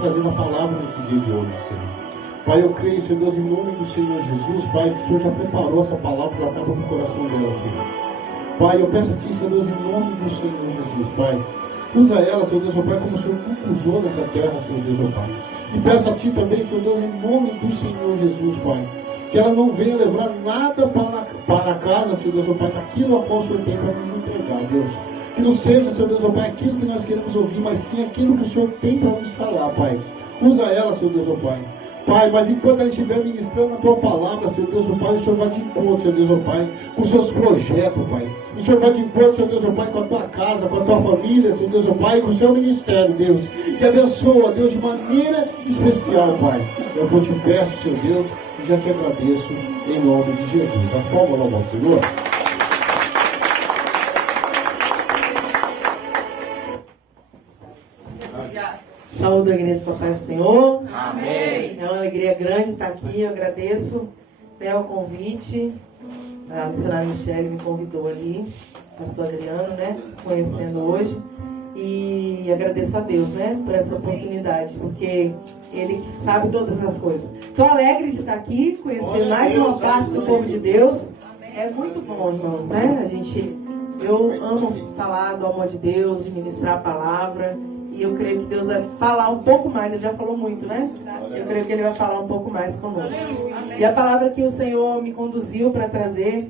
trazendo a palavra nesse dia de hoje, Senhor. Pai, eu creio, Senhor Deus, em nome do Senhor Jesus, Pai, que o Senhor já preparou essa palavra para cá no coração dela, Senhor. Pai, eu peço a Ti, Senhor Deus, em nome do Senhor Jesus, Pai. Usa ela, Senhor Deus, Pai, como o Senhor nunca usou nessa terra, Senhor Deus, Pai. E peço a Ti também, Senhor Deus, em nome do Senhor Jesus, Pai, que ela não venha levar nada para casa, Senhor Deus, Pai, daquilo a qual o Senhor tem para nos entregar, Deus. Que não seja, Senhor Deus, Pai, aquilo que nós queremos ouvir, mas sim aquilo que o Senhor tem para nos falar, Pai. Usa ela, Senhor Deus, Pai. Pai, mas enquanto ela estiver ministrando a Tua palavra, Senhor Deus, Pai, o Senhor vai de encontro, Senhor Deus, Pai, com os seus projetos, Pai. O Senhor vai de encontro, Senhor Deus, Pai, com a Tua casa, com a Tua família, Senhor Deus, Pai, com o seu ministério, Deus. E abençoa, Deus, de maneira especial, Pai. É o que eu te peço, Senhor Deus, e já te agradeço em nome de Jesus. As palmas ao Senhor. Saúde a igreja com a paz do Senhor. Amém. É uma alegria grande estar aqui. Eu agradeço o convite. A missionária Michele me convidou ali, pastor Adriano, né? Conhecendo hoje. E agradeço a Deus, né? Por essa oportunidade, porque Ele sabe todas as coisas. Estou alegre de estar aqui, conhecer mais uma parte do povo de Deus. É muito bom, irmãos, né? Eu amo falar do amor de Deus, de ministrar a palavra. E eu creio que Deus vai falar um pouco mais. Ele já falou muito, né? Eu creio que Ele vai falar um pouco mais conosco. E a palavra que o Senhor me conduziu para trazer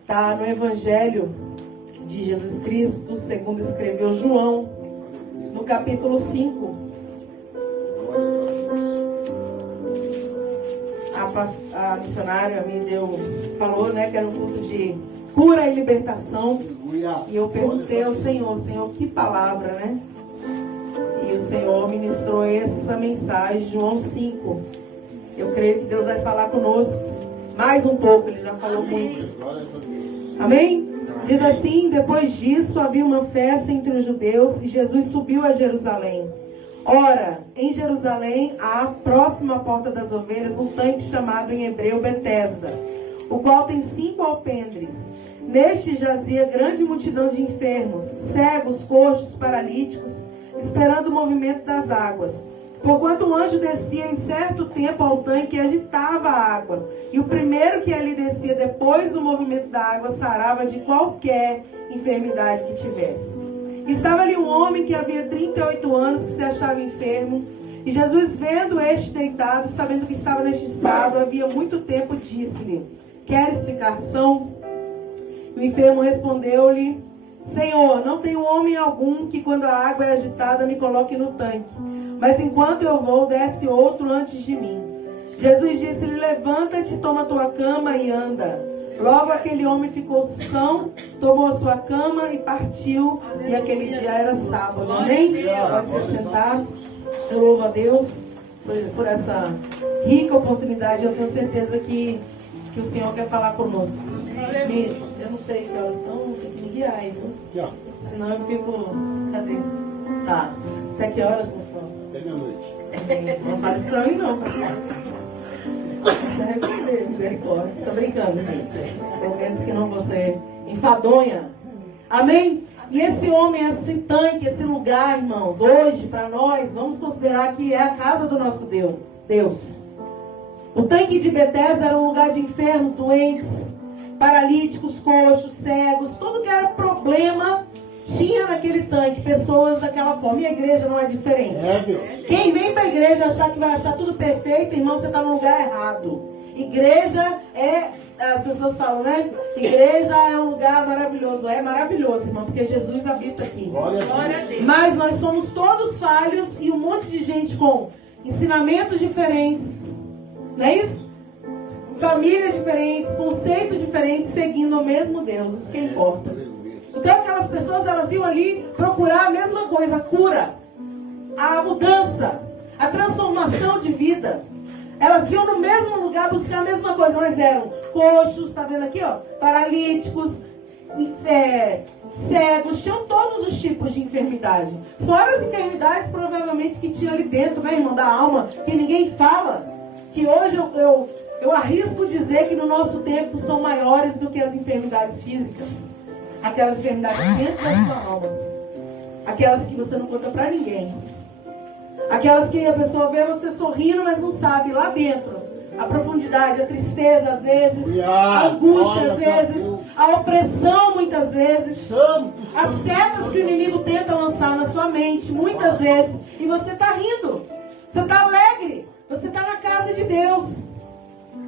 está no Evangelho de Jesus Cristo, segundo escreveu João, no capítulo 5. A missionária falou, né, que era um culto de cura e libertação. E eu perguntei ao Senhor, que palavra, né? E o Senhor ministrou essa mensagem, João 5. Eu creio que Deus vai falar conosco mais um pouco, Ele já falou muito. Amém? Diz assim: depois disso havia uma festa entre os judeus e Jesus subiu a Jerusalém. Ora, em Jerusalém há, próximo à porta das ovelhas, um tanque chamado em hebreu Betesda, o qual tem 5 alpendres. Neste jazia grande multidão de enfermos, cegos, coxos, paralíticos, esperando o movimento das águas. Porquanto um anjo descia em certo tempo ao tanque e agitava a água. E o primeiro que ali descia depois do movimento da água sarava de qualquer enfermidade que tivesse. Estava ali um homem que havia 38 anos que se achava enfermo. E Jesus, vendo este deitado, sabendo que estava neste estado havia muito tempo, disse-lhe: queres ficar são? O enfermo respondeu-lhe: Senhor, não tenho homem algum que quando a água é agitada me coloque no tanque. Mas enquanto eu vou, desce outro antes de mim. Jesus disse-lhe: levanta-te, toma tua cama e anda. Logo aquele homem ficou são, tomou a sua cama e partiu. E aquele dia era sábado. Amém? Pode se sentar. Eu louvo a Deus por essa rica oportunidade. Eu tenho certeza que o Senhor quer falar conosco. Eu não sei que horas são, tem que me guiar aí, viu? Senão eu fico... Cadê? Tá. Até que horas, pastor? Até meia-noite. Não fala isso pra mim, não, pastor. Misericórdia. Tô brincando, gente. Prometo que não vou ser enfadonha. Amém? E esse homem, esse tanque, esse lugar, irmãos, hoje, para nós, vamos considerar que é a casa do nosso Deus. O tanque de Betesda era um lugar de enfermos, doentes, paralíticos, coxos, cegos, tudo que era problema tinha naquele tanque, pessoas daquela forma. E a igreja não é diferente. Quem vem para a igreja achar que vai achar tudo perfeito, irmão, você está no lugar errado. Igreja as pessoas falam, né? Igreja é um lugar maravilhoso. É maravilhoso, irmão, porque Jesus habita aqui. Glória a Deus. Mas nós somos todos falhos e um monte de gente com ensinamentos diferentes. Não é isso? Famílias diferentes, conceitos diferentes, seguindo o mesmo Deus. Isso que importa. Então aquelas pessoas, elas iam ali procurar a mesma coisa, a cura, a mudança, a transformação de vida. Elas iam no mesmo lugar buscar a mesma coisa, mas eram coxos, tá vendo aqui, ó, paralíticos, cegos, tinham todos os tipos de enfermidade. Fora as enfermidades provavelmente que tinha ali dentro, né, irmão, da alma, que ninguém fala. Que hoje eu arrisco dizer que no nosso tempo são maiores do que as enfermidades físicas. Aquelas enfermidades dentro da sua alma. Aquelas que você não conta pra ninguém. Aquelas que a pessoa vê você sorrindo, mas não sabe lá dentro a profundidade, a tristeza às vezes, a angústia às vezes, a opressão muitas vezes, as setas que o inimigo tenta lançar na sua mente muitas vezes, e você está rindo, você está alegre, você está na casa de Deus,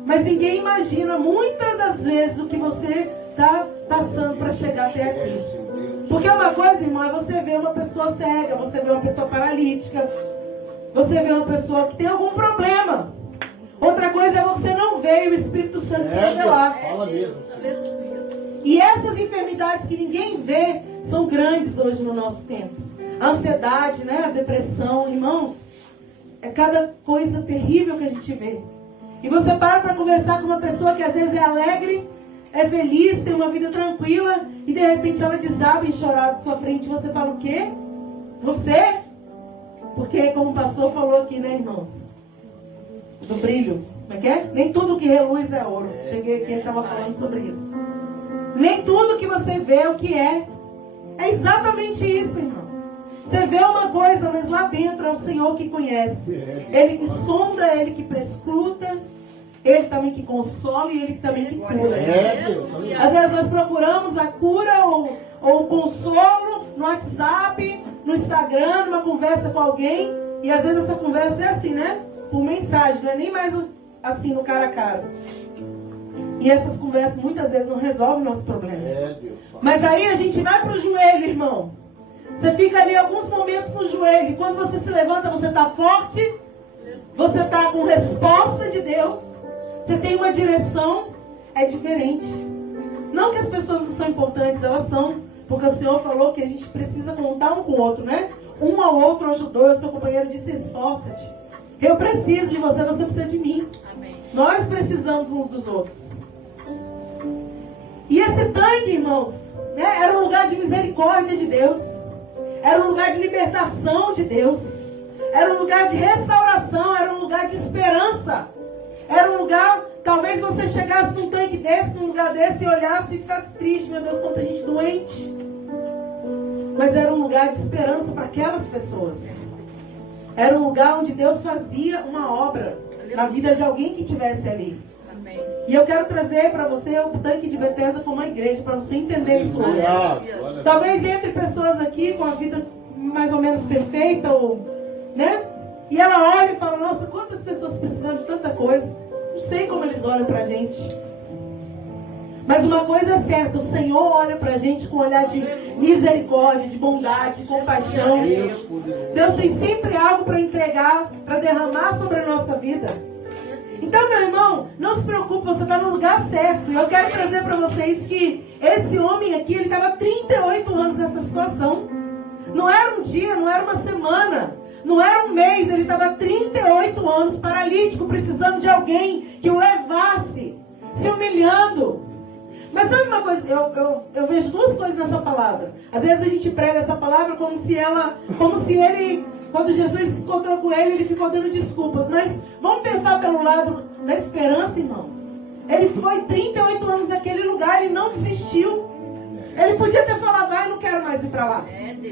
mas ninguém imagina muitas das vezes o que você está passando para chegar até aqui. Porque uma coisa, irmão, é você ver uma pessoa cega, você ver uma pessoa paralítica, você ver uma pessoa que tem algum problema. Outra coisa é você não ver e o Espírito Santo te revelar. Fala mesmo. E essas enfermidades que ninguém vê são grandes hoje no nosso tempo. A ansiedade, né? A depressão, irmãos, é cada coisa terrível que a gente vê. E você para conversar com uma pessoa que às vezes é alegre, é feliz, tem uma vida tranquila, e de repente ela desaba em chorar na sua frente, e você fala o quê? Você? Porque como o pastor falou aqui, né, irmãos? Do brilho, como é que é? Nem tudo que reluz é ouro. Cheguei aqui e estava falando sobre isso. Nem tudo que você vê é o que é. É exatamente isso, irmão. Você vê uma coisa, mas lá dentro é o Senhor que conhece. Ele que sonda, Ele que prescruta, Ele também que consola e Ele também que cura. Às vezes nós procuramos a cura ou o consolo no WhatsApp, no Instagram, numa conversa com alguém, e às vezes essa conversa é assim, né? Por mensagem, não é nem mais assim no cara a cara. E essas conversas muitas vezes não resolvem o nosso problema. Mas aí a gente vai para o joelho, irmão. Você fica ali alguns momentos no joelho. E quando você se levanta, você está forte. Você está com resposta de Deus. Você tem uma direção. É diferente. Não que as pessoas não são importantes, elas são. Porque o Senhor falou que a gente precisa contar um com o outro, né? Um ao outro ajudou. O seu companheiro disse: esforça-te. Eu preciso de você, você precisa de mim. Amém. Nós precisamos uns dos outros. E esse tanque, irmãos, né, era um lugar de misericórdia de Deus. Era um lugar de libertação de Deus. Era um lugar de restauração. Era um lugar de esperança. Era um lugar, talvez você chegasse num tanque desse, num lugar desse, e olhasse e ficasse triste. Meu Deus, quanta gente doente. Mas era um lugar de esperança para aquelas pessoas. Era um lugar onde Deus fazia uma obra na vida de alguém que estivesse ali. Amém. E eu quero trazer para você o tanque de Betesda como uma igreja, para você entender isso hoje. Talvez entre pessoas aqui com a vida mais ou menos perfeita, ou, né? E ela olha e fala: nossa, quantas pessoas precisam de tanta coisa. Não sei como eles olham para a gente. Mas uma coisa é certa, o Senhor olha para a gente com um olhar de misericórdia, de bondade, de compaixão. Deus tem sempre algo para entregar, para derramar sobre a nossa vida. Então, meu irmão, não se preocupe, você está no lugar certo. E eu quero trazer para vocês que esse homem aqui, ele estava 38 anos nessa situação. Não era um dia, não era uma semana, não era um mês, ele estava 38 anos paralítico, precisando de alguém que o levasse, se humilhando. Mas sabe uma coisa, eu vejo duas coisas nessa palavra. Às vezes a gente prega essa palavra como se ele, quando Jesus encontrou com ele ficou dando desculpas. Mas vamos pensar pelo lado da esperança, irmão. Ele foi 38 anos naquele lugar, ele não desistiu. Ele podia ter falado: vai, não quero mais ir para lá.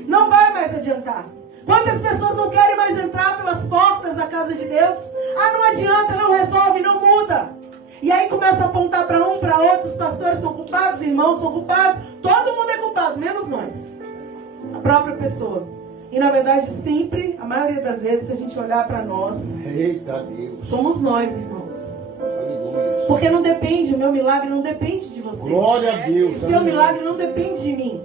Não vai mais adiantar. Quantas pessoas não querem mais entrar pelas portas da casa de Deus? Ah, não adianta, não resolve, não muda. E aí começa a apontar para um, para outro. Os pastores são culpados, os irmãos são culpados. Todo mundo é culpado, menos nós. A própria pessoa. E na verdade sempre, a maioria das vezes, se a gente olhar para nós, eita Deus, somos nós, irmãos. Aleluia. Porque não depende, o meu milagre não depende de você. Glória a Deus. O seu milagre não depende de mim.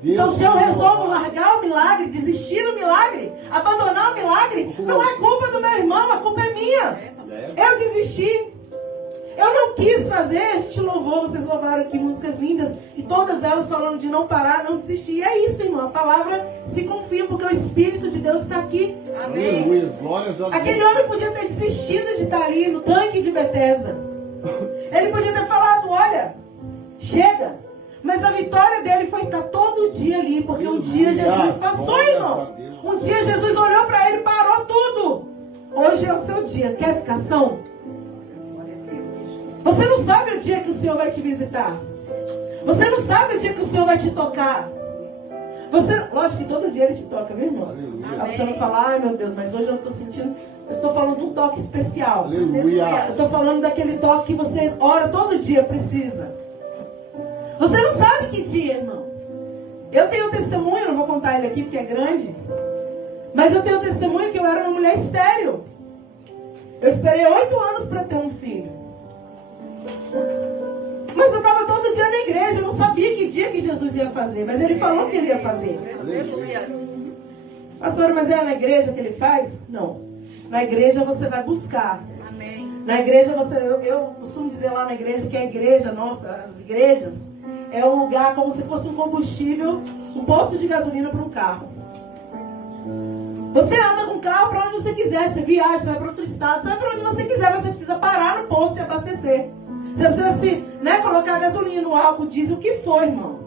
Deus, então se eu resolvo largar o milagre, desistir do milagre, abandonar o milagre, não é culpa do meu irmão, a culpa é minha. Eu desisti. Eu não quis fazer, a gente louvou, vocês louvaram aqui músicas lindas, e todas elas falando de não parar, não desistir. E é isso, irmão, a palavra se confirma, porque o Espírito de Deus está aqui. Amém. Aquele homem podia ter desistido de estar ali no tanque de Betesda. Ele podia ter falado: olha, chega. Mas a vitória dele foi estar todo dia ali, porque um dia Jesus passou, irmão. Um dia Jesus olhou para ele e parou tudo. Hoje é o seu dia, quer ficar são? Você não sabe o dia que o Senhor vai te visitar. Você não sabe o dia que o Senhor vai te tocar. Lógico que todo dia ele te toca, viu, irmão? A pessoa não fala, ai meu Deus, mas hoje eu estou sentindo. Eu estou falando de um toque especial. Aleluia. Eu estou falando daquele toque que você ora todo dia, precisa. Você não sabe que dia, irmão. Eu tenho um testemunho, não vou contar ele aqui porque é grande. Mas eu tenho um testemunho que eu era uma mulher estéril. Eu esperei 8 anos para ter um filho. Mas eu estava todo dia na igreja, eu não sabia que dia que Jesus ia fazer. Mas ele falou que ele ia fazer. Aleluia. Pastor, mas é na igreja que ele faz? Não. Na igreja você vai buscar. Amém. Na igreja eu costumo dizer lá na igreja que a igreja nossa, as igrejas, é um lugar como se fosse um combustível, um posto de gasolina para um carro. Você anda com o carro para onde você quiser, você viaja, você vai para outro estado, você vai para onde você quiser, mas você precisa parar no posto e abastecer. Você precisa colocar gasolina, no álcool, diesel, o que for, irmão.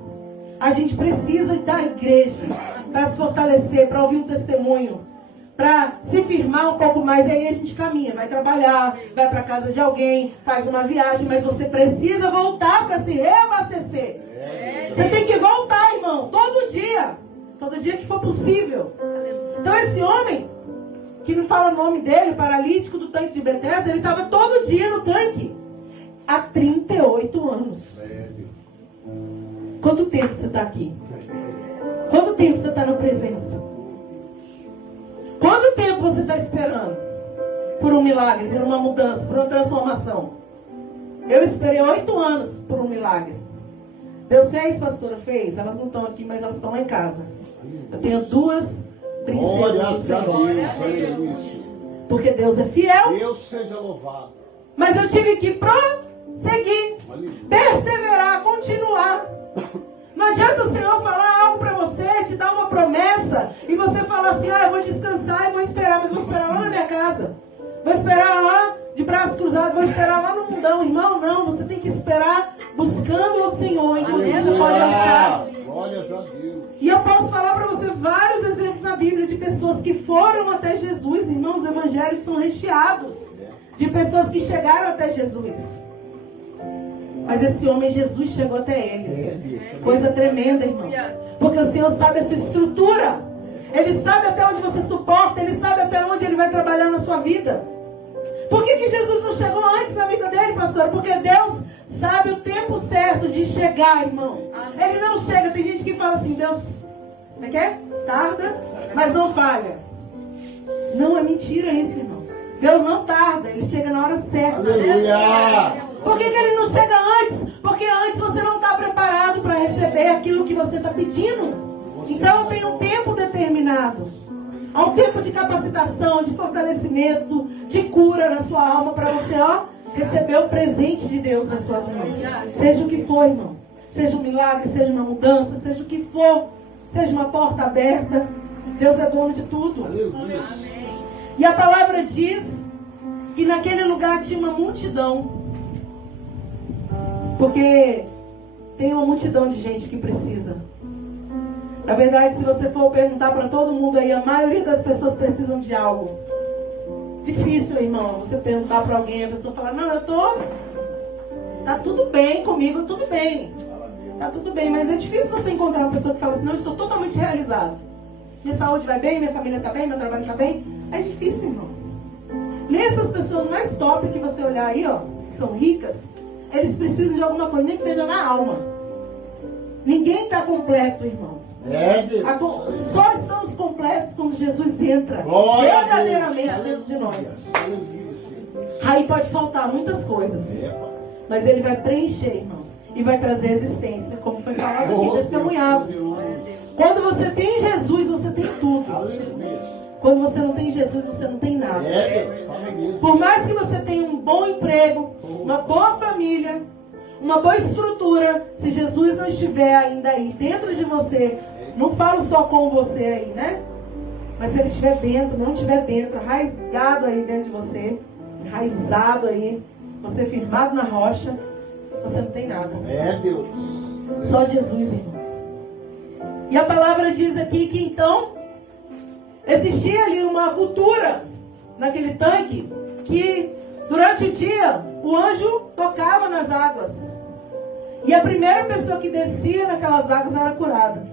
A gente precisa da igreja para se fortalecer, para ouvir um testemunho, para se firmar um pouco mais. E aí a gente caminha, vai trabalhar, vai para casa de alguém, faz uma viagem, mas você precisa voltar para se reabastecer. Você tem que voltar, irmão, todo dia que for possível. Então esse homem, que não fala o nome dele, paralítico do tanque de Betesda, ele estava todo dia no tanque, há 38 anos. Quanto tempo você está aqui? Quanto tempo você está na presença? Quanto tempo você está esperando por um milagre, por uma mudança, por uma transformação? Eu esperei 8 anos por um milagre. Deus fez, pastora, fez. Elas não estão aqui, mas elas estão lá em casa. Eu tenho 2 princesas do Senhor. Porque Deus é fiel. Deus seja louvado. Mas eu tive que prosseguir, perseverar, continuar. Não adianta o Senhor falar algo para você, te dar uma promessa, e você falar assim, eu vou descansar e vou esperar, mas vou esperar lá na minha casa. Vou esperar lá de braços cruzados, vou esperar lá no mundão. Irmão, não, você tem que esperar buscando o Senhor. Então você pode achar. Glórias a Deus. E eu posso falar para você vários exemplos na Bíblia de pessoas que foram até Jesus. Irmãos, os evangelhos estão recheados de pessoas que chegaram até Jesus. Mas esse homem, Jesus, chegou até ele. Coisa tremenda, irmão. Porque o Senhor sabe essa estrutura. Ele sabe até onde você suporta. Ele sabe até onde Ele vai trabalhar na sua vida. Por que Jesus não chegou antes na vida dele, pastor? Porque Deus sabe o tempo certo de chegar, irmão. Ele não chega. Tem gente que fala assim, Deus, como é que é? Tarda, mas não falha. Não, é mentira isso, irmão. Deus não tarda, Ele chega na hora certa. Aleluia! Por que Ele não chega antes? Porque antes você não está preparado para receber aquilo que você está pedindo. Então tem um tempo determinado. Há um tempo de capacitação, de fortalecimento, de cura na sua alma para você, receber o presente de Deus nas suas mãos. Seja o que for, irmão. Seja um milagre, seja uma mudança, seja o que for. Seja uma porta aberta. Deus é dono de tudo. Aleluia. E a palavra diz que naquele lugar tinha uma multidão. Porque tem uma multidão de gente que precisa. Na verdade, se você for perguntar para todo mundo aí, a maioria das pessoas precisam de algo. Difícil, irmão, você perguntar para alguém, a pessoa falar, não, tá tudo bem comigo, tudo bem. Tá tudo bem, mas é difícil você encontrar uma pessoa que fala assim, não, eu estou totalmente realizado. Minha saúde vai bem, minha família está bem, meu trabalho está bem. É difícil, irmão. Nessas pessoas mais top que você olhar aí, que são ricas, eles precisam de alguma coisa, nem que seja na alma. Ninguém está completo, irmão. Só estamos completos quando Jesus entra verdadeiramente dentro de nós. Aí pode faltar muitas coisas, mas Ele vai preencher, irmão, e vai trazer existência, como foi falado aqui, testemunhado. Quando você tem Jesus, você tem tudo. Quando você não tem Jesus, você não tem nada. Por mais que você tenha um bom emprego, uma boa família, uma boa estrutura, se Jesus não estiver ainda aí dentro de você, não falo só com você aí, né? Mas se Ele estiver dentro, não estiver dentro, arraigado aí dentro de você, enraizado aí, você firmado na rocha, você não tem nada. Deus. Só Jesus, irmãos. E a palavra diz aqui que então existia ali uma cultura naquele tanque que durante o dia o anjo tocava nas águas. E a primeira pessoa que descia naquelas águas era curada.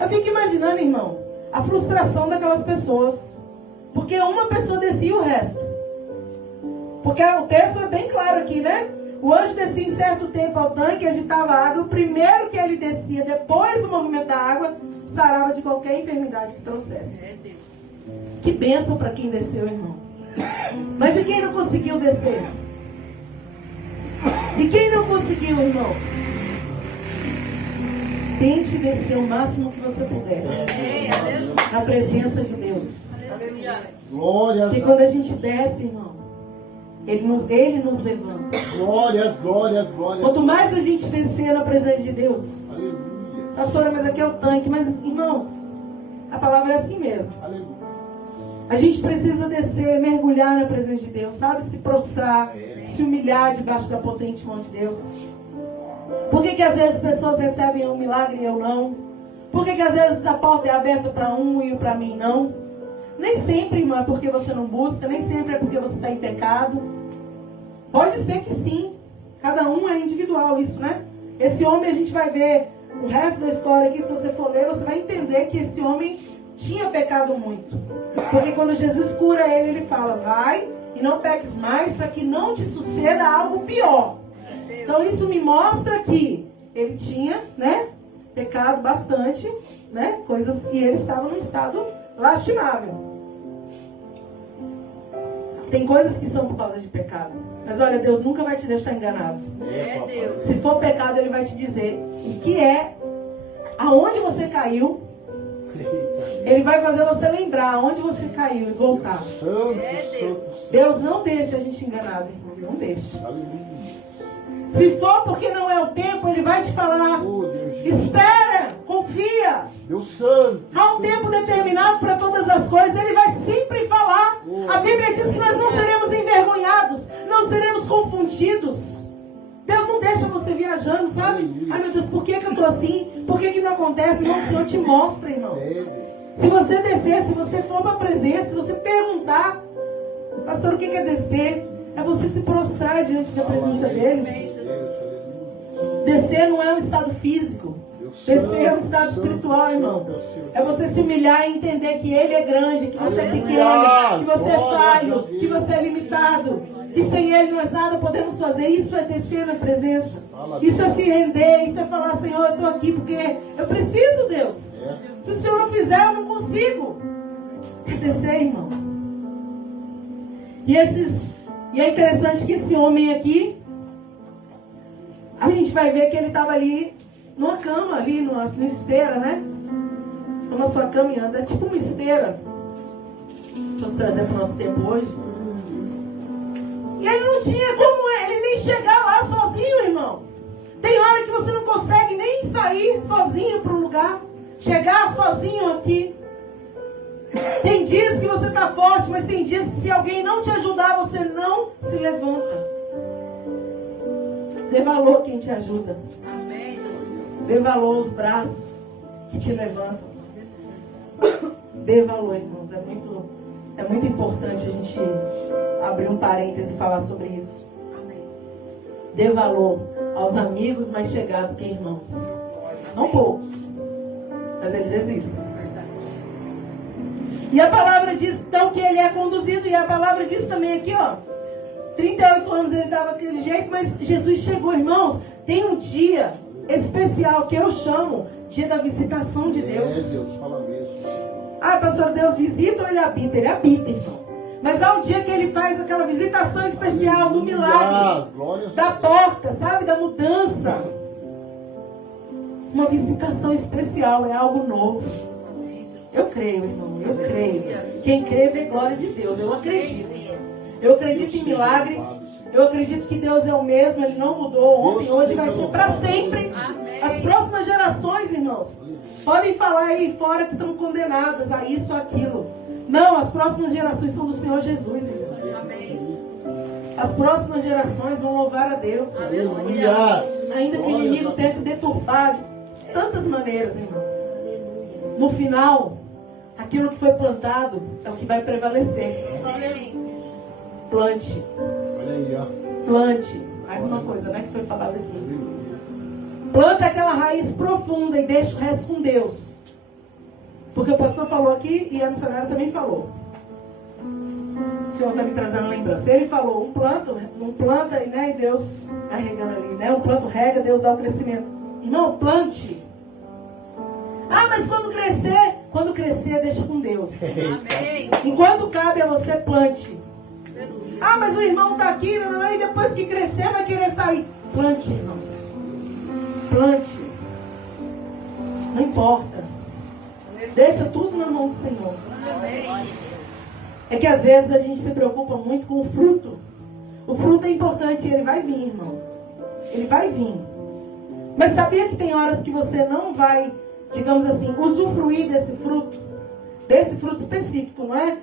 Eu fico imaginando, irmão, a frustração daquelas pessoas. Porque uma pessoa descia e o resto. Porque o texto é bem claro aqui, né? O anjo descia em certo tempo ao tanque, agitava a água. O primeiro que ele descia, depois do movimento da água, sarava de qualquer enfermidade que trouxesse. Que bênção para quem desceu, irmão. Mas e quem não conseguiu descer? E quem não conseguiu, irmão? Tente descer o máximo que você puder. Na presença de Deus. Porque quando a gente desce, irmão, Ele nos levanta. Glórias, glórias, glórias. Quanto mais a gente descer na presença de Deus. Aleluia. Pastora, mas aqui é o tanque. Mas, irmãos, a palavra é assim mesmo. Aleluia. A gente precisa descer, mergulhar na presença de Deus, sabe? Se prostrar, se humilhar debaixo da potente mão de Deus. Por que às vezes as pessoas recebem um milagre e eu não? Por que às vezes a porta é aberta para um e para mim não? Nem sempre, irmão, é porque você não busca, nem sempre é porque você está em pecado. Pode ser que sim. Cada um é individual isso, né? Esse homem a gente vai ver o resto da história aqui, se você for ler, você vai entender que esse homem tinha pecado muito. Porque quando Jesus cura ele, ele fala, vai e não peques mais para que não te suceda algo pior. Então isso me mostra que ele tinha, né, pecado bastante, né, coisas, e ele estava num estado lastimável. Tem coisas que são por causa de pecado. Mas olha, Deus nunca vai te deixar enganado. Deus. Se for pecado, Ele vai te dizer o que é, aonde você caiu. Ele vai fazer você lembrar aonde você caiu e voltar. Deus não deixa a gente enganado, irmão. Não deixa. Se for porque não é o tempo, Ele vai te falar. Espera, confia. Deus santo. Há um tempo determinado para todas as coisas. Ele vai sempre falar. A Bíblia diz que nós não seremos envergonhados, não seremos confundidos. Deus não deixa você viajando, sabe? Ai meu Deus, por que eu estou assim? Por que não acontece? Não, o Senhor te mostra, irmão. Se você descer, se você for para a presença, se você perguntar, pastor, o que é descer? É você se prostrar diante da presença dele. Descer não é um estado físico. Descer é um estado espiritual, irmão. É você se humilhar e entender que Ele é grande, que você é pequeno, que você é falho, que você é limitado, que sem Ele nós nada podemos fazer. Isso é descer na presença. Isso é se render, isso é falar, Senhor, eu estou aqui porque eu preciso, Deus. Se o Senhor não fizer, eu não consigo. É descer, irmão. E é interessante que esse homem aqui, a gente vai ver que ele estava ali numa cama, ali numa esteira, né? Numa sua cama e anda. É tipo uma esteira. Deixa eu trazer para o nosso tempo hoje. E ele não tinha como ele nem chegar lá sozinho, irmão. Tem hora que você não consegue nem sair sozinho para um lugar. Chegar sozinho aqui. Tem dias que você está forte, mas tem dias que se alguém não te ajudar, você não se levanta. Dê valor quem te ajuda. Amém, Jesus. Dê valor aos braços que te levantam. Dê valor, irmãos. É muito importante a gente abrir um parêntese e falar sobre isso. Amém. Dê valor aos amigos mais chegados que irmãos. São poucos, mas eles existem. E a palavra diz então que ele é conduzido. E a palavra diz também aqui, ó, 38 anos ele estava daquele jeito, mas Jesus chegou, irmãos. Tem um dia especial que eu chamo dia da visitação de Deus. Deus fala mesmo. Ah, pastor, Deus visita ou ele habita? Ele habita, então. Mas há um dia que ele faz aquela visitação especial do milagre, da porta, sabe, da mudança. Uma visitação especial, é algo novo. Eu creio, irmão, eu creio. Quem crê vê glória de Deus, eu acredito. Eu acredito em milagre. Eu acredito que Deus é o mesmo, Ele não mudou ontem, hoje vai ser para sempre. As próximas gerações, irmãos, podem falar aí fora que estão condenadas a isso ou aquilo. Não, as próximas gerações são do Senhor Jesus, irmão. As próximas gerações vão louvar a Deus. Ainda que o inimigo tente deturpar de tantas maneiras, irmão. No final, aquilo que foi plantado é o que vai prevalecer. Plante. Plante. Mais uma coisa, né, que foi falado aqui. Planta aquela raiz profunda e deixa o resto com Deus. Porque o pastor falou aqui e a missionária também falou. O Senhor está me trazendo lembrança. Ele falou, um planta, né, e Deus vai regando ali, né? Um planto rega, Deus dá o crescimento. Irmão, plante. Ah, mas quando crescer, deixa com Deus. Amém. Enquanto cabe a você, plante. Ah, mas o irmão está aqui, e depois que crescer vai querer sair. Plante, irmão. Plante. Não importa. Deixa tudo na mão do Senhor. Amém. É que às vezes a gente se preocupa muito com o fruto. O fruto é importante, ele vai vir, irmão. Ele vai vir. Mas sabia que tem horas que você não vai, digamos assim, usufruir desse fruto específico, não é?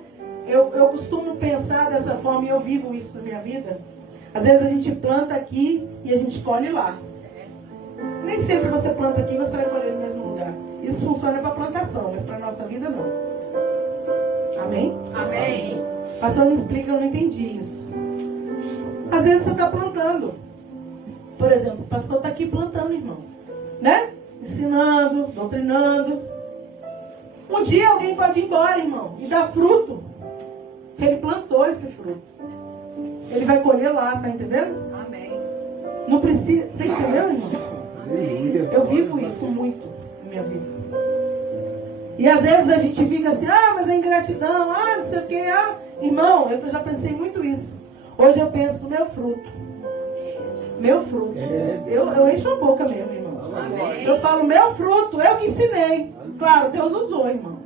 Eu costumo pensar dessa forma e eu vivo isso na minha vida. Às vezes a gente planta aqui e a gente colhe lá. Nem sempre você planta aqui e você vai colher no mesmo lugar. Isso funciona para plantação, mas para a nossa vida não. Amém? Amém. O pastor não explica, eu não entendi isso. Às vezes você está plantando. Por exemplo, o pastor está aqui plantando, irmão. Né? Ensinando, doutrinando. Um dia alguém pode ir embora, irmão, e dar fruto. Ele plantou esse fruto. Ele vai colher lá, tá entendendo? Amém. Não precisa. Você entendeu, irmão? Amém. Eu vivo isso muito na minha vida. E às vezes a gente fica assim, mas é ingratidão, não sei o que, Irmão, eu já pensei muito isso. Hoje eu penso, meu fruto. Meu fruto. Eu encho a boca mesmo, irmão. Amém. Eu falo, meu fruto, eu que ensinei. Claro, Deus usou, irmão.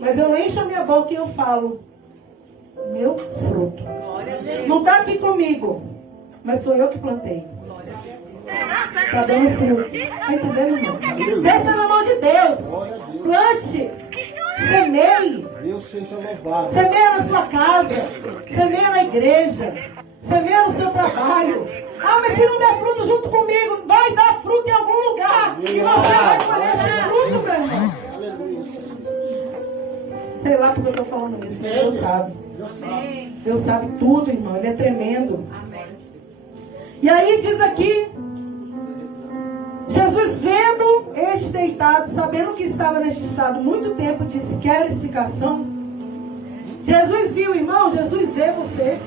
Mas eu encho a minha boca e eu falo, meu fruto. Glória a Deus. Não está aqui comigo, mas sou eu que plantei. Glória a Deus. Está dando fruto. Está entendendo, irmão? Deixa na mão de Deus. Plante. Semeie. Deus seja louvado. Semeia na sua casa. Semeia na igreja. Semeia no seu trabalho. Mas se não der fruto junto comigo, vai dar fruto em algum lugar. E você vai colher esse fruto, meu irmão. Sei lá porque eu estou falando isso, mas Deus sabe. Amém. Deus sabe tudo, irmão. Ele é tremendo. Amém. E aí diz aqui, Jesus vendo este deitado, sabendo que estava neste estado muito tempo, disse, queres ficação? Jesus viu, irmão, Jesus vê você.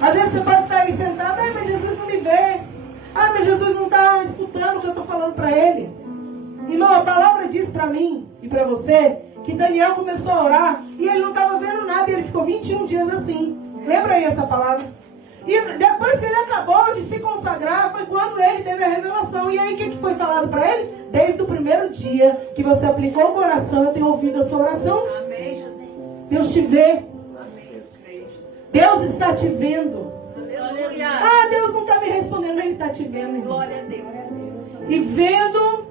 Às vezes você pode estar aí sentado, mas Jesus não me vê. Mas Jesus não está escutando o que eu estou falando para ele. Irmão, a palavra diz para mim e para você que Daniel começou a orar e ele não estava vendo nada e ele ficou 21 dias assim. Lembra aí essa palavra? E depois que ele acabou de se consagrar, foi quando ele teve a revelação. E aí o que foi falado para ele? Desde o primeiro dia que você aplicou o coração, eu tenho ouvido a sua oração. Amém, Jesus. Deus te vê. Amém. Deus está te vendo. Aleluia. Deus não está me respondendo, ele está te vendo, irmão. Glória a Deus. E vendo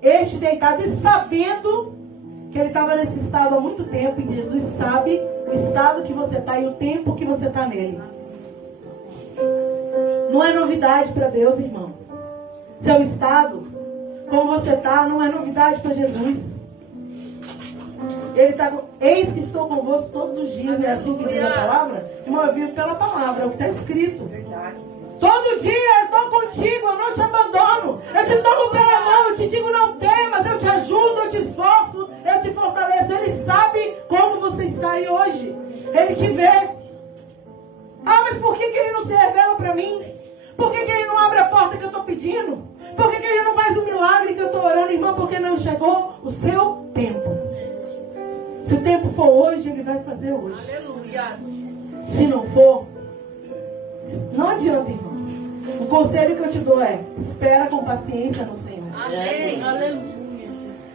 este deitado e sabendo que ele estava nesse estado há muito tempo, e Jesus sabe o estado que você está e o tempo que você está nele. Não é novidade para Deus, irmão. Seu estado, como você está, não é novidade para Jesus. Ele está, eis que estou convosco todos os dias, não é assim que diz a palavra? Irmão, eu vivo pela palavra, é o que está escrito. Todo dia eu estou contigo, eu não te abandono. Eu te tomo pela mão, eu te digo não temas, eu te ajudo, eu te esforço, eu te fortaleço. Ele sabe como você está aí hoje. Ele te vê. Mas por que ele não se revela para mim? Por que ele não abre a porta que eu estou pedindo? Por que ele não faz o milagre que eu estou orando, irmão? Porque não chegou o seu tempo. Se o tempo for hoje, ele vai fazer hoje. Aleluia. Se não for, não adianta, irmão. O conselho que eu te dou é, espera com paciência no Senhor. Amém. Aleluia.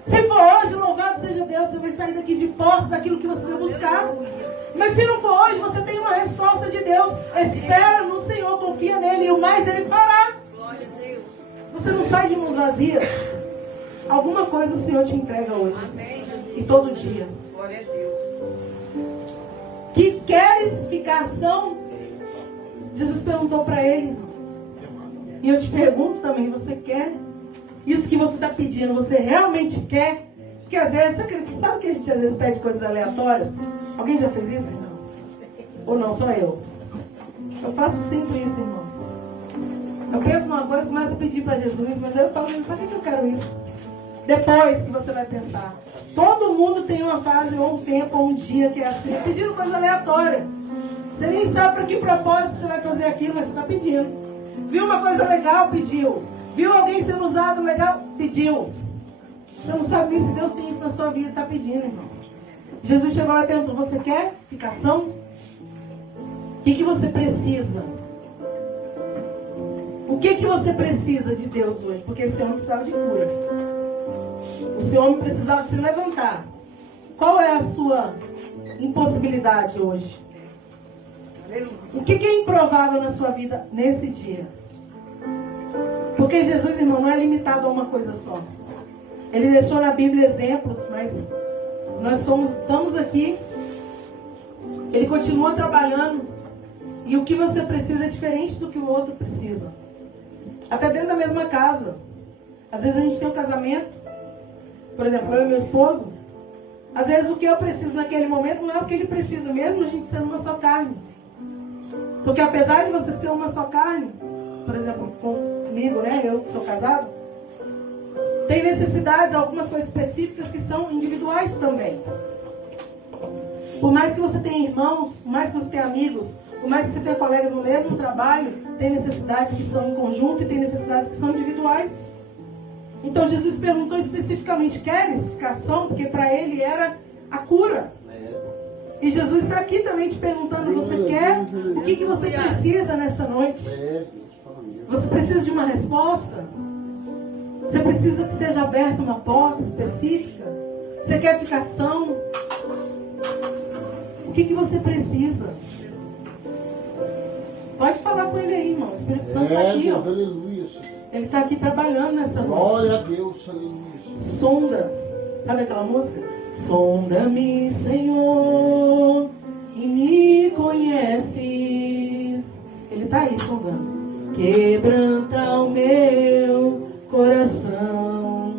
Se for hoje, louvado seja Deus, você vai sair daqui de posse daquilo que você vai buscar. Mas se não for hoje, você tem uma resposta de Deus. Espera no Senhor, confia nele e o mais ele fará. Glória a Deus. Você não sai de mãos vazias. Alguma coisa o Senhor te entrega hoje. Amém, Jesus. E todo dia. Glória a Deus. Que queres ficação? Jesus perguntou para ele, irmão. E eu te pergunto também, você quer? Isso que você está pedindo, você realmente quer? Porque às vezes, você sabe que a gente às vezes pede coisas aleatórias? Alguém já fez isso, irmão? Ou não, só eu? Eu faço sempre isso, irmão. Eu penso numa coisa, começo a pedir para Jesus, mas aí eu falo, para que eu quero isso? Depois que você vai pensar. Todo mundo tem uma fase, ou um tempo, ou um dia que é assim. Pedindo coisa aleatória. Você nem sabe para que propósito você vai fazer aquilo, mas você está pedindo. Viu uma coisa legal, pediu. Viu alguém sendo usado legal, pediu. Você não sabe nem se Deus tem isso na sua vida, está pedindo, irmão. Jesus chegou lá e perguntou, você quer ficação? O que você precisa? O que você precisa de Deus hoje? Porque esse homem precisava de cura. Esse homem precisava se levantar. Qual é a sua impossibilidade hoje? O que é improvável na sua vida nesse dia? Porque Jesus, irmão, não é limitado a uma coisa só. Ele deixou na Bíblia exemplos, mas nós estamos aqui. Ele continua trabalhando. E o que você precisa é diferente do que o outro precisa. Até dentro da mesma casa. Às vezes a gente tem um casamento. Por exemplo, eu e meu esposo. Às vezes o que eu preciso naquele momento não é o que ele precisa. Mesmo a gente sendo uma só carne. Porque apesar de você ser uma só carne. Por exemplo, comigo, né? Eu que sou casado. Tem necessidades, algumas coisas específicas que são individuais também. Por mais que você tenha irmãos, por mais que você tenha amigos, por mais que você tenha colegas no mesmo trabalho, tem necessidades que são em conjunto e tem necessidades que são individuais. Então Jesus perguntou especificamente, queres ficação? Porque para ele era a cura. E Jesus está aqui também te perguntando, você quer? O que você precisa nessa noite? Você precisa de uma resposta? Você precisa que seja aberta uma porta específica? Você quer ficação? O que você precisa? Pode falar com ele aí, irmão. O Espírito Santo está aqui, ó. Ele está aqui trabalhando nessa noite. Glória a Deus, aleluia. Sonda. Sabe aquela música? Sonda-me, Senhor, e me conheces. Ele está aí sondando. Quebranta o meu coração,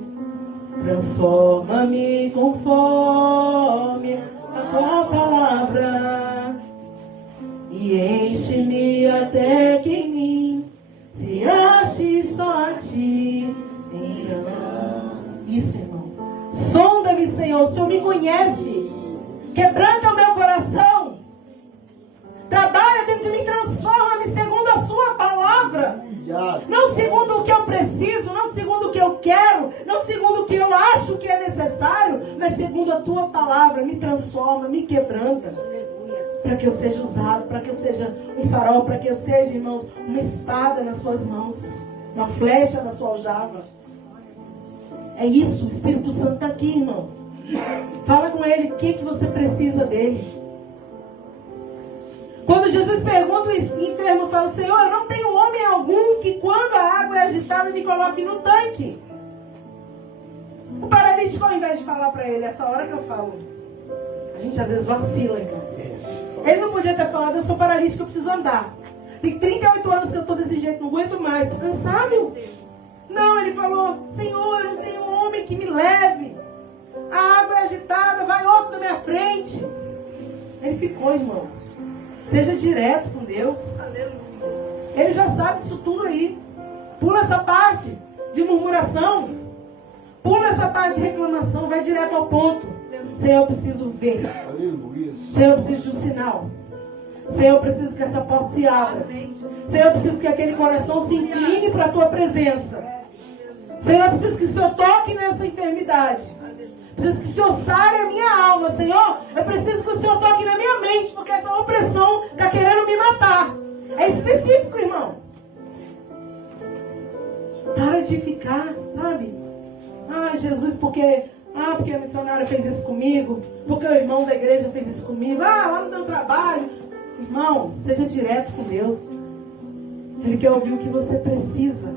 transforma-me conforme a tua palavra e enche-me até que em mim se ache só a ti. Isso, irmão. Sonda-me, Senhor, o Senhor me conhece. Quebranta o meu coração. Trabalha dentro de mim, transforma-me segundo a sua palavra. Não segundo o que eu preciso, não segundo o que eu quero, não segundo o que eu acho que é necessário, mas segundo a tua palavra. Me transforma, me quebranta. Para que eu seja usado, para que eu seja um farol, para que eu seja, irmãos, uma espada nas suas mãos, uma flecha na sua aljava. É isso, o Espírito Santo está aqui, irmão. Fala com ele o que você precisa dele. Quando Jesus pergunta, o enfermo fala, Senhor, eu não tenho homem algum que quando a água é agitada me coloque no tanque. O paralítico, ao invés de falar para ele, essa hora que eu falo, a gente às vezes vacila, então. Ele não podia ter falado, eu sou paralítico, eu preciso andar. Tem 38 anos que eu estou desse jeito, não aguento mais, estou cansado. Não, ele falou, Senhor, eu não tenho homem que me leve. A água é agitada, vai outro na minha frente. Ele ficou, irmãos. Seja direto com Deus. Ele já sabe disso tudo aí. Pula essa parte de murmuração. Pula essa parte de reclamação. Vai direto ao ponto. Senhor, eu preciso ver. Senhor, eu preciso de um sinal. Senhor, eu preciso que essa porta se abra. Senhor, eu preciso que aquele coração se incline para a tua presença. Senhor, eu preciso que o Senhor toque nessa enfermidade. Preciso que o Senhor sare a minha alma, Senhor. Eu preciso que o Senhor toque na minha mente, porque essa opressão está querendo me matar. É específico, irmão. Para de ficar, sabe? Ah, Jesus, porque a missionária fez isso comigo. Porque o irmão da igreja fez isso comigo. Ah, lá no meu trabalho. Irmão, seja direto com Deus. Ele quer ouvir o que você precisa.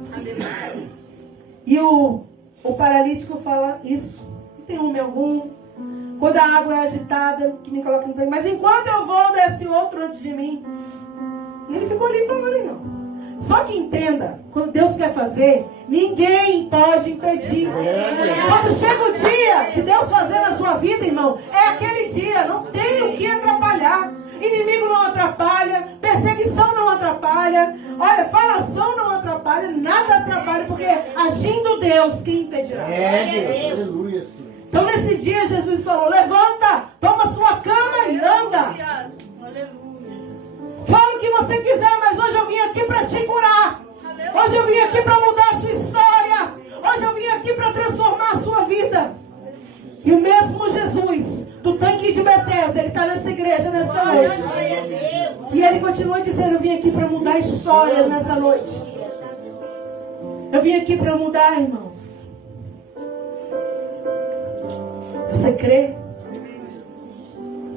E o paralítico fala isso. Não tem homem algum. Quando a água é agitada, que me coloca no tanque. Mas enquanto eu vou, desce outro antes de mim. E ele ficou ali falando, irmão. Só que entenda, quando Deus quer fazer, ninguém pode impedir. Quando chega o dia de Deus fazer na sua vida, irmão, é aquele dia, não tem o que atrapalhar. Inimigo não atrapalha, perseguição não atrapalha, olha, falação não atrapalha, nada atrapalha, porque agindo Deus, quem impedirá? Deus. Aleluia, Senhor. Então nesse dia Jesus falou, levanta, toma sua cama e anda. Fala o que você quiser, mas hoje eu vim aqui para te curar. Hoje eu vim aqui para mudar a sua história. Hoje eu vim aqui para transformar a sua vida. E o mesmo Jesus do tanque de Betesda, ele está nessa igreja nessa noite. E ele continua dizendo, eu vim aqui para mudar histórias nessa noite. Eu vim aqui para mudar, irmãos. Você crê?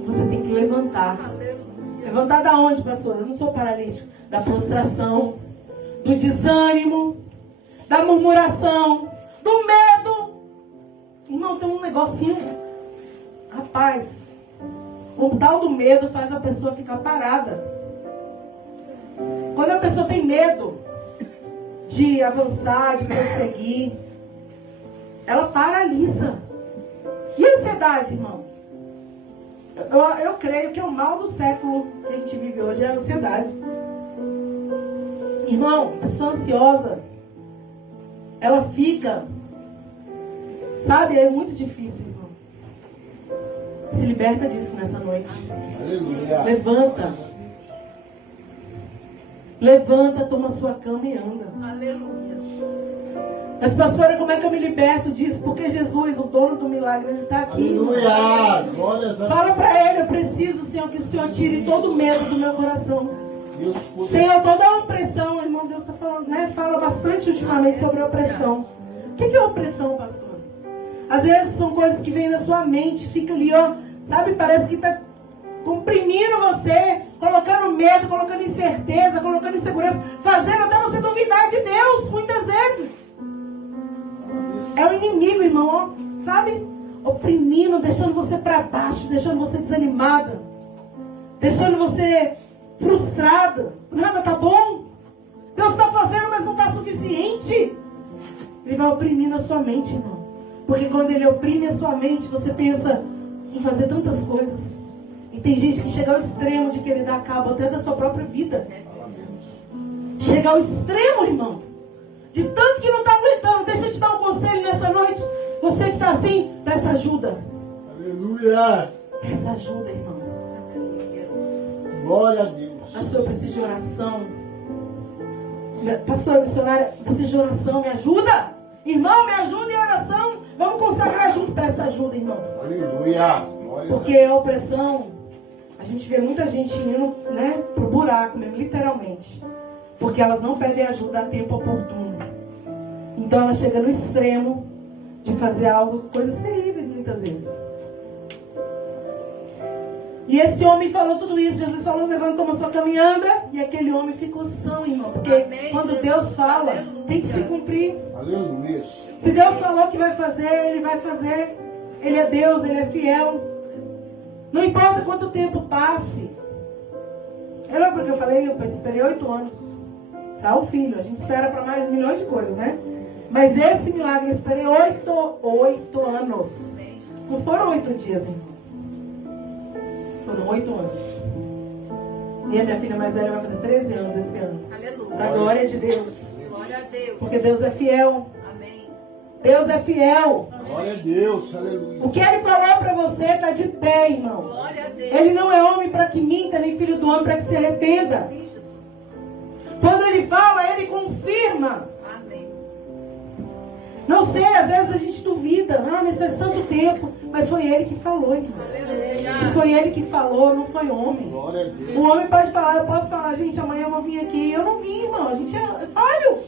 Você tem que levantar. Levantar da onde, pastor? Eu não sou paralítico. Da prostração, do desânimo, da murmuração, do medo. Irmão, tem um negocinho. Rapaz, o tal do medo faz a pessoa ficar parada. Quando a pessoa tem medo de avançar, de prosseguir, ela paralisa. E a ansiedade, irmão? Eu creio que é o mal do século que a gente vive hoje, é a ansiedade. Irmão, a pessoa ansiosa, ela fica, sabe, é muito difícil, irmão. Se liberta disso nessa noite. Aleluia. Levanta. Levanta, toma sua cama e anda. Aleluia. Mas pastora, como é que eu me liberto disso? Porque Jesus, o dono do milagre, ele está aqui. Aleluia. Glória a Deus. Fala para ele, eu preciso, Senhor, que o Senhor tire todo o medo do meu coração. Deus poderoso. Senhor, toda a opressão, irmão, Deus está falando, né? Fala bastante ultimamente sobre a opressão. O que é opressão, pastor? Às vezes são coisas que vêm na sua mente, fica ali, ó, sabe, parece que está comprimindo você, colocando medo, colocando incerteza, colocando insegurança, fazendo até você duvidar de Deus, muitas vezes. É o inimigo, irmão, ó, sabe? Oprimindo, deixando você para baixo, deixando você desanimada, deixando você frustrada. Nada tá bom. Deus está fazendo, mas não está suficiente. Ele vai oprimindo a sua mente, irmão. Porque quando ele oprime a sua mente, você pensa em fazer tantas coisas. E tem gente que chega ao extremo de querer dar cabo até da sua própria vida. Chega ao extremo, irmão. De tanto que não está aguentando. Deixa eu te dar um conselho nessa noite. Você que está assim, peça ajuda. Aleluia. Peça ajuda, irmão. Glória a Deus. Pastor, eu preciso de oração. Pastor, missionária, eu preciso de oração. Me ajuda? Irmão, me ajuda em oração. Vamos consagrar junto. Peça ajuda, irmão. Aleluia. Glória Porque a opressão, a gente vê muita gente indo, né, pro buraco mesmo, literalmente. Porque elas não pedem ajuda a tempo oportuno. Então ela chega no extremo de fazer algo, coisas terríveis muitas vezes. E esse homem falou tudo isso. Jesus falou, levanta, toma sua cama e anda. E aquele homem ficou são, irmão. Porque Amém, quando Jesus. Deus fala, Aleluia. tem que se cumprir. Aleluia. Se Deus falou que vai fazer, Ele vai fazer. Ele é Deus, Ele é fiel. Não importa quanto tempo passe. Eu lembro que eu falei, eu esperei 8 anos. Tá, o filho. A gente espera para mais milhões de coisas, né? Mas esse milagre eu esperei 8 anos. Não foram 8 dias, irmãos. Foram 8 anos. E a minha filha mais velha vai fazer 13 anos esse ano. Aleluia. Para a glória de Deus. Glória a Deus. Porque Deus é fiel. Amém. Deus é fiel. Glória a Deus. Aleluia. O que Ele falou para você está de pé, irmão. Glória a Deus. Ele não é homem para que minta, nem filho do homem para que se arrependa. Sim, Jesus. Quando Ele fala, Ele confirma. Amém. Não sei, às vezes a gente duvida. Ah, mas faz tanto tempo. Mas foi Ele que falou, irmão. Se Aleluia. foi Ele que falou, não foi homem. Glória a Deus. O homem pode falar, eu posso falar, gente, amanhã eu vou vir aqui. Eu não vim, irmão. A gente é falho.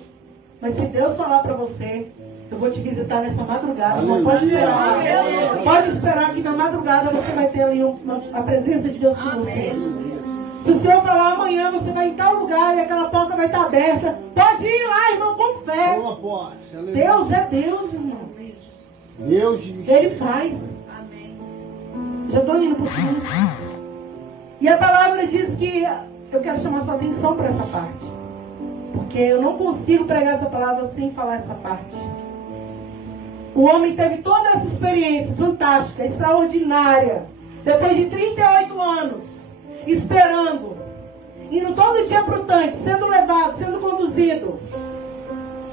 Mas se Deus falar para você, eu vou te visitar nessa madrugada. Irmão, pode esperar. Aleluia. Pode esperar que na madrugada você vai ter ali a presença de Deus com você. Se o Senhor falar amanhã, você vai em tal lugar e aquela porta vai estar aberta. Pode ir lá, irmão, com fé. Toma posse. Aleluia. Deus é Deus, irmãos. Deus de mistério. Ele faz. Amém. Já estou indo para o fim. E a palavra diz que eu quero chamar sua atenção para essa parte. Porque eu não consigo pregar essa palavra sem falar essa parte. O homem teve toda essa experiência fantástica, extraordinária. Depois de 38 anos, esperando, indo todo dia para o tanque, sendo levado, sendo conduzido,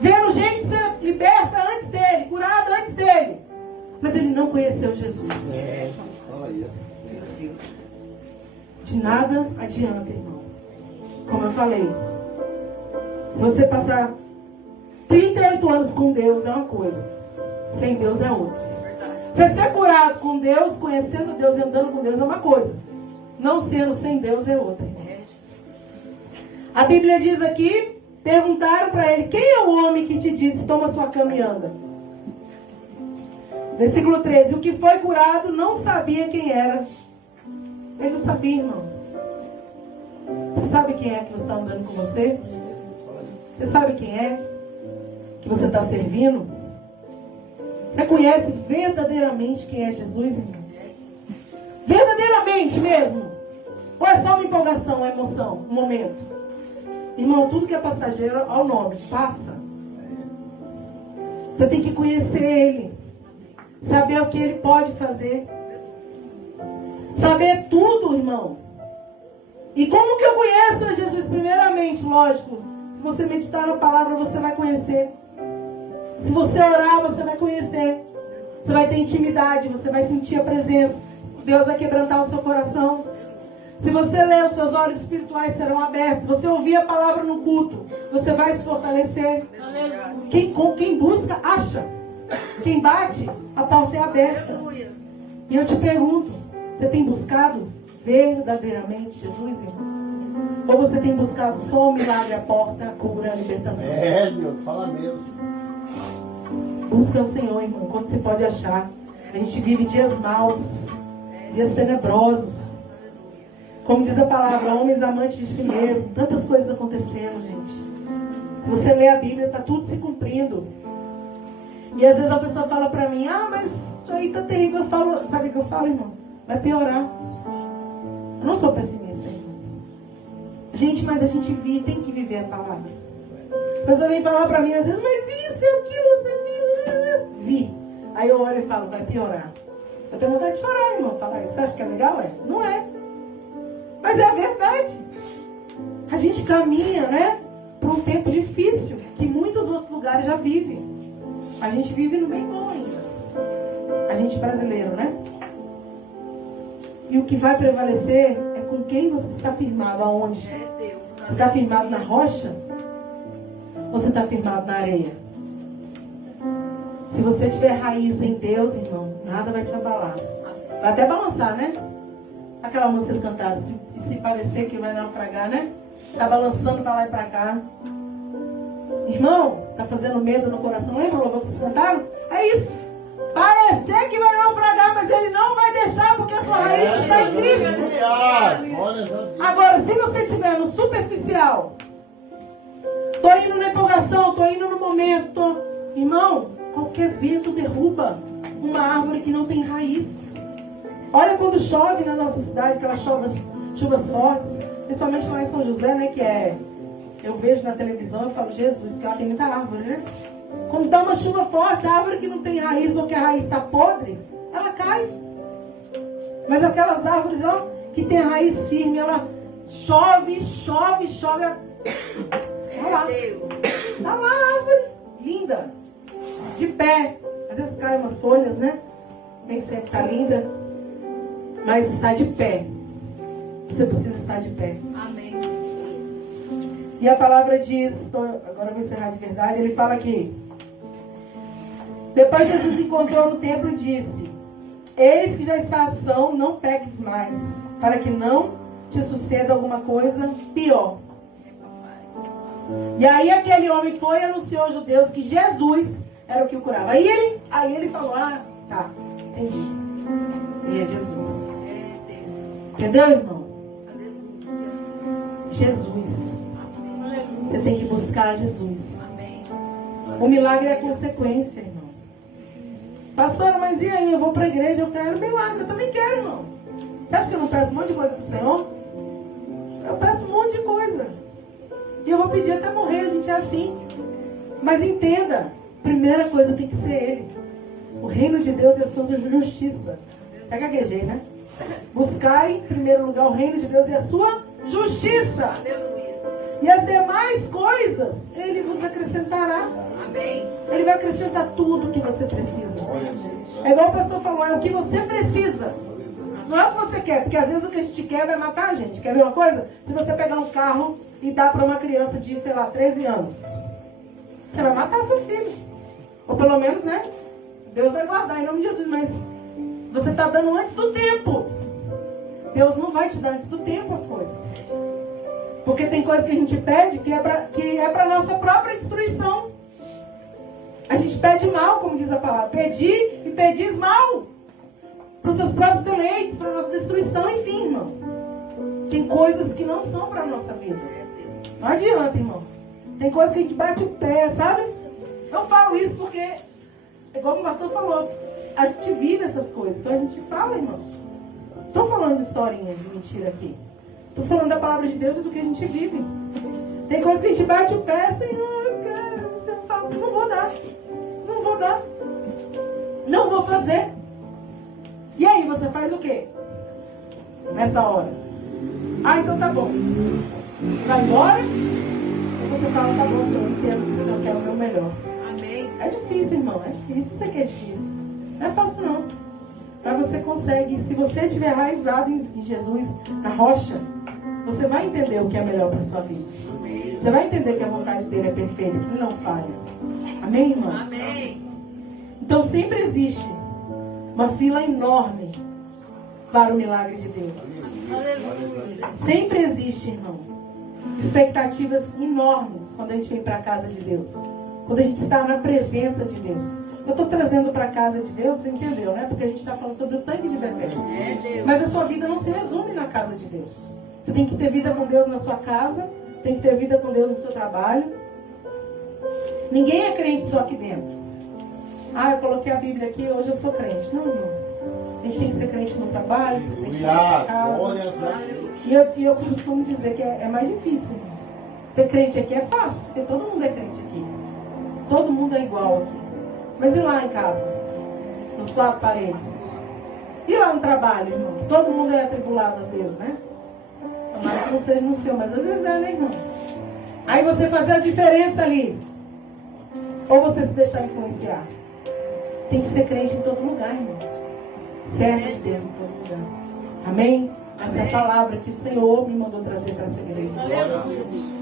vendo gente ser liberta antes dele, curada antes dele. Mas ele não conheceu Jesus. Meu Deus. De nada adianta, irmão. Como eu falei, se você passar 38 anos com Deus é uma coisa, sem Deus é outra. Você ser curado com Deus, conhecendo Deus e andando com Deus é uma coisa. Não sendo sem Deus é outra. A Bíblia diz aqui, perguntaram para ele, quem é o homem que te disse, toma sua cama e anda? Versículo 13, o que foi curado não sabia quem era. Ele não sabia, irmão. Você sabe quem é que você está andando com você? Você sabe quem é que você está servindo? Você conhece verdadeiramente quem é Jesus, irmão? Verdadeiramente mesmo? Ou é só uma empolgação, uma emoção, um momento? Irmão, tudo que é passageiro ao nome, passa. Você tem que conhecer Ele. Saber o que Ele pode fazer. Saber tudo, irmão. E como que eu conheço a Jesus? Primeiramente, lógico, se você meditar na palavra, você vai conhecer. Se você orar, você vai conhecer. Você vai ter intimidade, você vai sentir a presença. Deus vai quebrantar o seu coração. Se você ler, os seus olhos espirituais serão abertos. Se você ouvir a palavra no culto, você vai se fortalecer. Quem busca, acha. Quem bate, a porta é aberta. E eu te pergunto, você tem buscado verdadeiramente Jesus, irmão? Ou você tem buscado só o milagre, a porta, a cura, a libertação? Deus, fala mesmo. Busca o Senhor, irmão, quando você pode achar. A gente vive dias maus, dias tenebrosos. Como diz a palavra, homens amantes de si mesmos. Tantas coisas acontecendo, gente. Se você ler a Bíblia, está tudo se cumprindo. E às vezes a pessoa fala para mim, mas isso aí tá terrível. Eu falo, sabe o que eu falo, irmão? Vai piorar. Eu não sou pessimista, irmão. Gente, mas a gente tem que viver a palavra. A pessoa vem falar para mim, às vezes, mas isso e aquilo, você vi. Aí eu olho e falo, vai piorar. Eu tenho vontade de chorar, irmão. Falar isso, você acha que é legal? Não é. Mas é a verdade. A gente caminha, né, para um tempo difícil, que muitos outros lugares já vivem. A gente vive no bem bom ainda. A gente brasileiro, né? E o que vai prevalecer é com quem você está firmado. Aonde? Você está firmado na rocha? Ou você está firmado na areia? Se você tiver raiz em Deus, irmão, nada vai te abalar. Vai até balançar, né? Aquela música que vocês cantaram, se parecer que vai naufragar, né? Está balançando para lá e para cá. Irmão, está fazendo medo no coração. Lembra o louvor que vocês cantaram? É isso. Parecer que vai naufragar, mas Ele não vai deixar, porque a sua raiz está em Cristo. Agora, se você estiver no superficial, estou indo na empolgação, estou indo no momento, irmão, qualquer vento derruba uma árvore que não tem raiz. Olha quando chove na nossa cidade, aquelas chuvas fortes, principalmente lá em São José, né, que é... Eu vejo na televisão e falo, Jesus, porque lá tem muita árvore, né? Quando dá uma chuva forte, a árvore que não tem raiz ou que a raiz está podre, ela cai. Mas aquelas árvores, ó, que tem a raiz firme, ela chove. Olha lá. Está lá a árvore, linda, de pé. Às vezes caem umas folhas, né? Nem sempre está linda, mas está de pé. Você precisa estar de pé. Amém. E a palavra diz, agora eu vou encerrar de verdade, ele fala aqui. Depois Jesus se encontrou no templo e disse, eis que já está a ação, não peques mais, para que não te suceda alguma coisa pior. E aí aquele homem foi e anunciou aos judeus que Jesus era o que o curava. Aí ele falou, tá, entendi. Ele é Jesus. Entendeu, irmão? Jesus. Você tem que buscar Jesus. O milagre é consequência, irmão. Pastora, mas e aí? Eu vou para a igreja, eu quero milagre. Eu também quero, irmão. Você acha que eu não peço um monte de coisa para o Senhor? Eu peço um monte de coisa. E eu vou pedir até morrer, a gente é assim. Mas entenda, primeira coisa tem que ser Ele. O reino de Deus e a sua justiça. É gaguejei, né? Buscai em primeiro lugar o reino de Deus e a sua justiça. E as demais coisas Ele vos acrescentará. Amém. Ele vai acrescentar tudo o que você precisa. É igual o pastor falou, é o que você precisa. Não é o que você quer, porque às vezes o que a gente quer vai matar a gente. Quer ver uma coisa? Se você pegar um carro e dar para uma criança de, 13 anos, você vai matar seu filho. Ou pelo menos, né? Deus vai guardar em nome de Jesus, mas você está dando antes do tempo. Deus não vai te dar antes do tempo as coisas. Porque tem coisas que a gente pede que é para nossa própria destruição. A gente pede mal, como diz a palavra. Pedir e pedis mal. Para os seus próprios deleites, para a nossa destruição, enfim, irmão. Tem coisas que não são para a nossa vida. Não adianta, irmão. Tem coisas que a gente bate o pé, sabe? Eu falo isso porque, igual o pastor falou, a gente vive essas coisas. Então a gente fala, irmão. Estou falando de historinha de mentira aqui. Estou falando da palavra de Deus e do que a gente vive. Tem coisas que a gente bate o pé, Senhor, cara, você fala, não vou dar. Não vou dar. Não vou fazer. E aí, você faz o quê? Nessa hora. Ah, então tá bom. Vai embora? Ou você fala, tá bom, Senhor, eu entendo que o Senhor quer o meu melhor. Amém. É difícil, irmão, é difícil. Eu sei que é difícil. Não é fácil, não. Mas você consegue, se você estiver enraizado em Jesus, na rocha, você vai entender o que é melhor para a sua vida. Você vai entender que a vontade dele é perfeita, que ele não falha. Amém, irmão? Amém. Então sempre existe uma fila enorme para o milagre de Deus. Aleluia. Sempre existe, irmão, expectativas enormes quando a gente vem para a casa de Deus. Quando a gente está na presença de Deus. Eu estou trazendo para a casa de Deus, você entendeu, né? Porque a gente está falando sobre o tanque de Betesda. É Deus. Mas a sua vida não se resume na casa de Deus. Você tem que ter vida com Deus na sua casa, tem que ter vida com Deus no seu trabalho. Ninguém é crente só aqui dentro. Ah, eu coloquei a Bíblia aqui, hoje eu sou crente. Não, irmão. A gente tem que ser crente no trabalho, ser crente na nossa casa. E eu costumo dizer que é mais difícil, irmão. Ser crente aqui é fácil, porque todo mundo é crente aqui. Todo mundo é igual aqui. Mas e lá em casa? Nos 4 paredes? E lá no trabalho, irmão? Todo mundo é atribulado às vezes, né? Tomara que não seja no seu, mas às vezes é, né, irmão? Aí você fazer a diferença ali. Ou você se deixar influenciar. Tem que ser crente em todo lugar, irmão. Servo de Deus em todo lugar. Amém? Essa é a palavra que o Senhor me mandou trazer para essa igreja.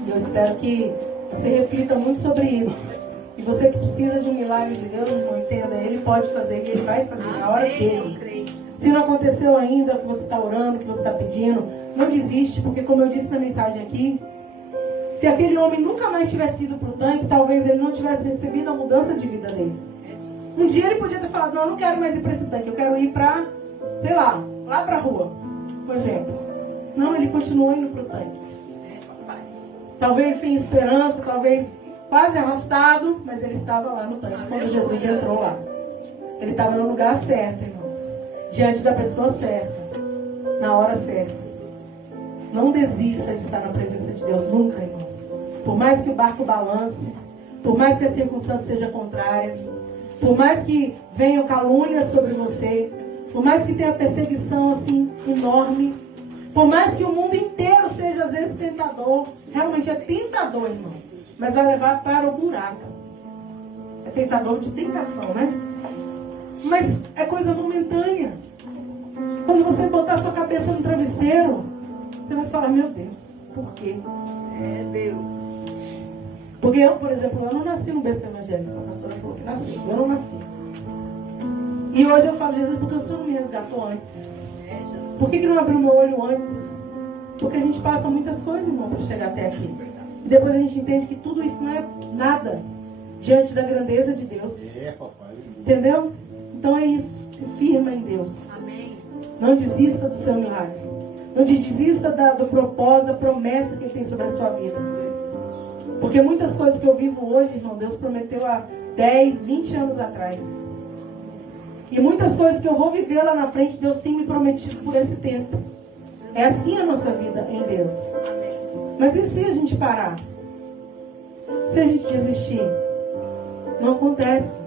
E eu espero que você reflita muito sobre isso. E você que precisa de um milagre de Deus, irmão, entenda, Ele pode fazer e Ele vai fazer na hora dele. Se não aconteceu ainda o que você está orando, o que você está pedindo, não desiste, porque como eu disse na mensagem aqui, se aquele homem nunca mais tivesse ido para o tanque, talvez ele não tivesse recebido a mudança de vida dele. Um dia ele podia ter falado, não, eu não quero mais ir para esse tanque, eu quero ir para, sei lá para a rua, por exemplo. Não, ele continuou indo para o tanque. Talvez sem esperança, talvez quase arrastado, mas ele estava lá no tanque quando Jesus entrou lá. Ele estava no lugar certo, irmãos. Diante da pessoa certa. Na hora certa. Não desista de estar na presença de Deus nunca, irmão. Por mais que o barco balance, por mais que a circunstância seja contrária, por mais que venham calúnias sobre você, por mais que tenha perseguição assim enorme, por mais que o mundo inteiro seja às vezes tentador, realmente é tentador, irmão, mas vai levar para o buraco. É tentador de tentação, né? Mas é coisa momentânea. Quando você botar sua cabeça no travesseiro, você vai falar, meu Deus, por quê? É Deus. Porque eu, por exemplo, eu não nasci no berço evangélico. A pastora falou que nasci. Eu não nasci. E hoje eu falo, Jesus, porque o Senhor não me resgatou antes? É Jesus. Por que não abriu meu olho antes? Porque a gente passa muitas coisas, irmão, para chegar até aqui. E depois a gente entende que tudo isso não é nada diante da grandeza de Deus. Entendeu? Então é isso. Se firma em Deus. Amém. Não desista do seu milagre. Não desista do propósito, da promessa que Ele tem sobre a sua vida. Porque muitas coisas que eu vivo hoje, irmão, Deus prometeu há 10, 20 anos atrás. E muitas coisas que eu vou viver lá na frente, Deus tem me prometido por esse tempo. É assim a nossa vida em Deus. Mas e se a gente parar? Se a gente desistir? Não acontece.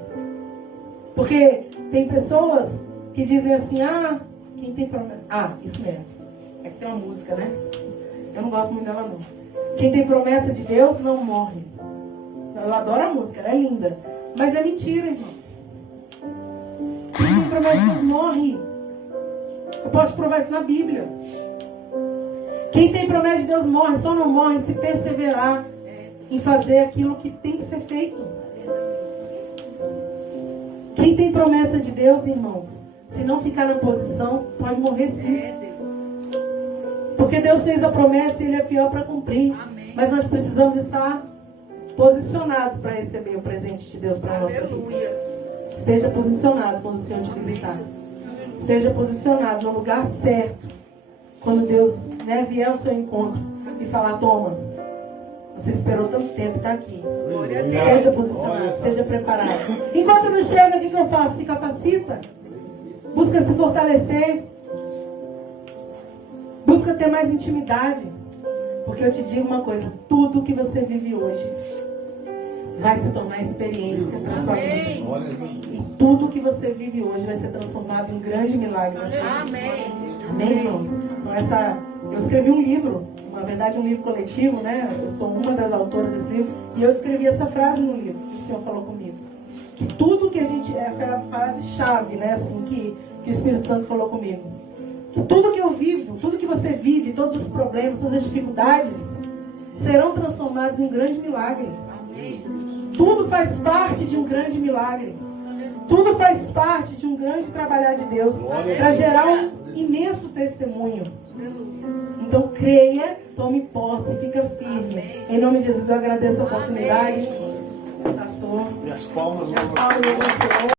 Porque tem pessoas que dizem assim, quem tem promessa... isso mesmo. É que tem uma música, né? Eu não gosto muito dela, não. Quem tem promessa de Deus não morre. Eu adoro a música, ela é linda. Mas é mentira, irmão. Quem tem promessa de Deus morre. Eu posso provar isso na Bíblia. Quem tem promessa de Deus morre, só não morre se perseverar em fazer aquilo que tem que ser feito. Quem tem promessa de Deus, irmãos, se não ficar na posição, pode morrer sim. Porque Deus fez a promessa e Ele é fiel para cumprir. Mas nós precisamos estar posicionados para receber o presente de Deus para a nossa vida. Esteja posicionado quando o Senhor te visitar. Esteja posicionado no lugar certo. Quando Deus vier ao seu encontro e falar, toma, você esperou tanto tempo, está aqui. Esteja posicionado, esteja preparado. Enquanto não chega, o que eu faço? Se capacita. Busca se fortalecer. Busca ter mais intimidade. Porque eu te digo uma coisa, tudo que você vive hoje vai se tornar experiência para a sua vida. E tudo que você vive hoje vai ser transformado em um grande milagre na sua vida. Amém. Amém, irmãos? Então, eu escrevi um livro, na verdade um livro coletivo, né? Eu sou uma das autoras desse livro, e eu escrevi essa frase no livro, que o Senhor falou comigo. Que tudo que a gente... É aquela frase-chave, né? Assim, que o Espírito Santo falou comigo. Que tudo que eu vivo, tudo que você vive, todos os problemas, todas as dificuldades, serão transformados em um grande milagre. Tudo faz parte de um grande milagre. Tudo faz parte de um grande trabalhar de Deus para gerar um imenso testemunho. Então creia, tome posse, fica firme. Em nome de Jesus eu agradeço a oportunidade. Pastor. E as palmas.